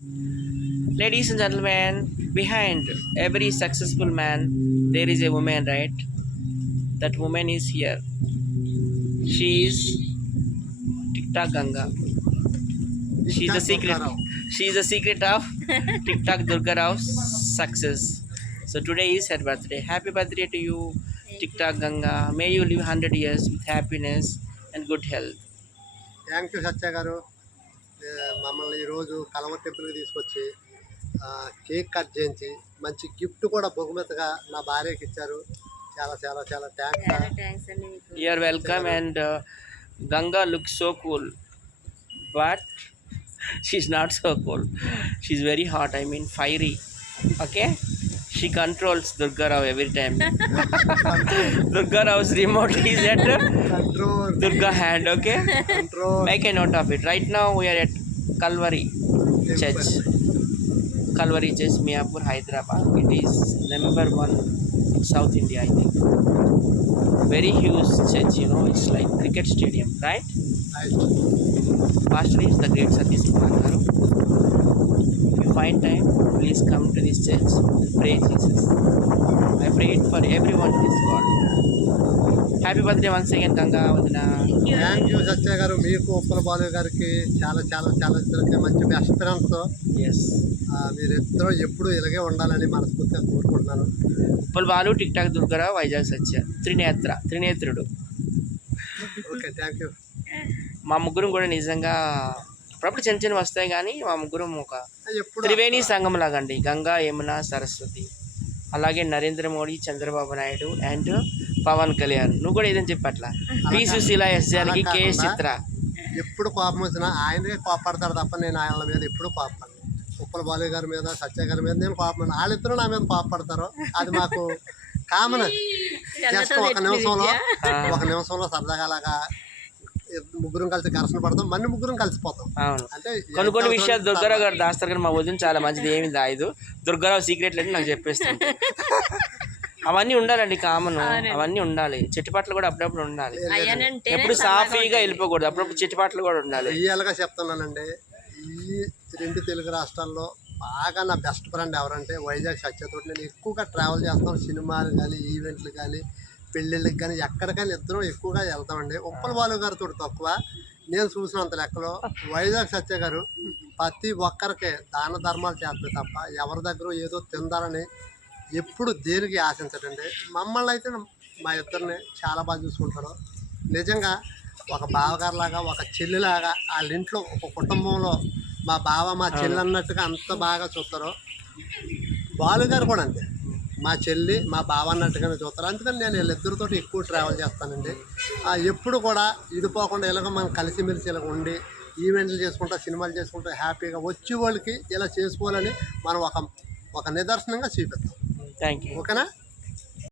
Ladies and gentlemen, behind every successful man, there is a woman, right? That woman is here. She is TikTok Ganga. She's the secret. She's the secret of TikTok Durga Rao's success. So today is her birthday. Happy birthday to you, TikTok Ganga. May you live 100 years with happiness and good health. Thank you Satya garu. మమ్మల్ని ఈరోజు కలవ టెంపుల్కి తీసుకొచ్చి cake cut చేయించి మంచి gift కూడా బహుమతిగా నా భార్యకి ఇచ్చారు. చాలా చాలా చాలా thanks. You are welcome, and Ganga looks so cool, but she's not so cool. She's very hot. I mean, fiery. Okay, she controls Durga Rao every time. Durga Rao's remote is at control Durga hand. Okay, control make a note of it. Right now we are at Kalvari Church. Kalvari Church, Miapur, Hyderabad. It is number one in South India, I think. Very huge church, you know. It's like cricket stadium, right? Pastor is the great Satish Kumar Garu. If you find time, please come to this church and pray Jesus. I pray it for everyone in this world. Happy birthday once again, Ganga Vadana. Thank you Satya garu. మీకు ఉప్పల బాలు గారికి చాలా చాలా చాలా ఇద్దరికి మంచి best ఫ్రెండ్స్తో Yes. మీరిద్దరూ ఎప్పుడు ఇలాగే ఉండాలని మనస్ఫూర్తిగా కోరుకుంటున్నాను. Uppal Balu, TikTok Durgarao, Vizag Satya, Trinetrudu. Okay, thank you. మా ముగ్గురం కూడా నిజంగా అప్పుడప్పుడు చిన్న చిన్న వస్తాయి, కానీ మా ముగ్గురం ఒక ఎప్పుడు త్రివేణి సంఘం లాగండి. గంగా, యమున, సరస్వతి. అలాగే నరేంద్ర మోడీ, చంద్రబాబు నాయుడు అండ్ పవన్ కళ్యాణ్. నువ్వు కూడా ఏదని చెప్పట్లా. P Susheela, S Janaki, KS Chithra. ఎప్పుడు కోపం వచ్చినా ఆయనకే కోపడతాడు తప్ప నేను ఆయన మీద ఎప్పుడు కోపడను. ఉప్పల బాలు గారి మీద, సత్య గారి మీద నేను కోపడను. వాళ్ళిద్దరూ నా మీద కోపడతారు. అది మాకు కామన్. జస్ట్ ఒక నిమిషంలో సరదాగా అలాగా ముగ్గురం కలిసి ఘర్షణ పడతాం, మళ్ళీ ముగ్గురం కలిసిపోతాం. అవును. అంటే కొన్ని విషయాలు దుర్గారావు గారు దాస్తారు, కానీ మా వదిన చాలా మంచిది, ఏమి దాయదు. దుర్గారావు సీక్రెట్లు అంటే నాకు చెప్పేస్తాను. అవన్నీ ఉండాలండి, కామన్. అవన్నీ ఉండాలి. చిట్టుపాట్లు కూడా అప్పుడప్పుడు ఉండాలి. ఎప్పుడు సాఫీగా వెళ్ళిపోకూడదు. అప్పుడప్పుడు చిట్టుపాట్లు కూడా ఉండాలి. రియల్గా చెప్తున్నానండి, ఈ రెండు తెలుగు రాష్ట్రాల్లో బాగా నా బెస్ట్ ఫ్రెండ్ ఎవరంటే వైజాగ్ సత్యతోటి. నేను ఎక్కువగా ట్రావెల్ చేస్తాను. సినిమాలు కానీ, ఈవెంట్లు కానీ, పెళ్ళిళ్ళకి కానీ, ఎక్కడికైనా ఇద్దరం ఎక్కువగా వెళ్తామండి. ఉప్పల బాలు గారితో తక్కువ. నేను చూసినంత లెక్కలో వైజాగ్ సత్య గారు ప్రతి ఒక్కరికి దాన ధర్మాలు చేస్తారు తప్ప ఎవరి దగ్గర ఏదో తిందాలని ఎప్పుడు దేనికి ఆశించడండి. మమ్మల్ని అయితే మా ఇద్దరిని చాలా బాగా చూసుకుంటారు. నిజంగా ఒక బావగారిలాగా, ఒక చెల్లిలాగా వాళ్ళ ఇంట్లో ఒక కుటుంబంలో మా బావ మా చెల్లి అన్నట్టుగా అంత బాగా చూస్తారు. బాలుగారు కూడా అంతే, మా చెల్లి మా బావ అన్నట్టుగానే చూస్తారు. అందుకని నేను వీళ్ళిద్దరితో ఎక్కువ ట్రావెల్ చేస్తానండి. ఎప్పుడు కూడా ఇదిపోకుండా ఇలాగ మనం కలిసిమెలిసి ఇలా ఉండి ఈవెంట్లు చేసుకుంటా, సినిమాలు చేసుకుంటా హ్యాపీగా వచ్చే వాళ్ళకి ఇలా చేసుకోవాలని మనం ఒక నిదర్శనంగా చూపిస్తాం. Thank you. ఓకేనా?